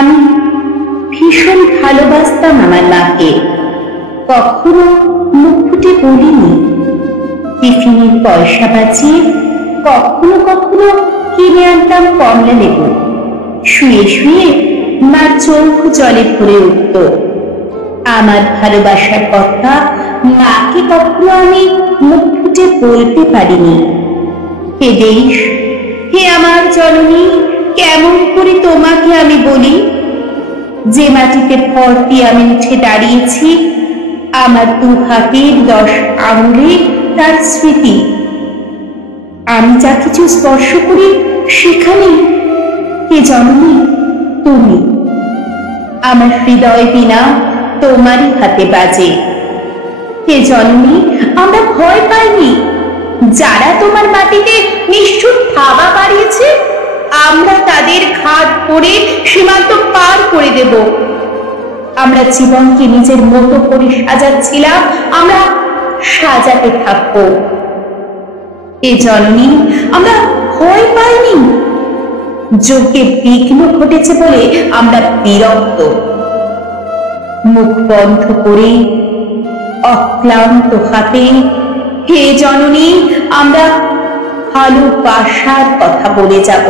আমি ভীষণ ভালোবাসতাম আমার মাকে, কখনো মুখ ফুটে বলিনি। টিফিনের পয়সা বাঁচিয়ে কখনো কখনো কিনে আনতাম কমলা লেবু। শুয়ে শুয়ে মার চোখ জলে ভরে উঠত। আমার ভালোবাসার কথা মাকে কখনো আমি মুখ ফুটে বলতে পারিনি। হে দেশ, হে আমার জননী, কেমন করে তোমাকে আমি বলি? যে মাটিতে ভর দিয়ে আমি উঠে দাঁড়িয়েছি, আমার দু হাতের 10 আঙুলে তার স্মৃতি। আমি যা কিছু স্পর্শ করি সেখানে হে জননী তুমি। আমার হৃদয় বিনা তোমারই হাতে বাজে। হে জননী, আমরা ভয় পাইনি। যারা তোমার মাটিতে নিষ্ঠুর থাবা বাড়িয়েছে, আমরা তাদের ঘাট করে সীমান্ত পার করে দেব। আমরা জীবনকে নিজের মতো করে সাজাচ্ছিলাম, আমরা সাজাতে থাকবো। এ জননী, আমরা ভয় পাইনি। যজ্ঞে বিঘ্ন ঘটেছে বলে আমরা বিরক্ত। মুখ বন্ধ করে অক্লান্ত হাতে হে জননী আমরা ভালোবাসার কথা বলে যাব।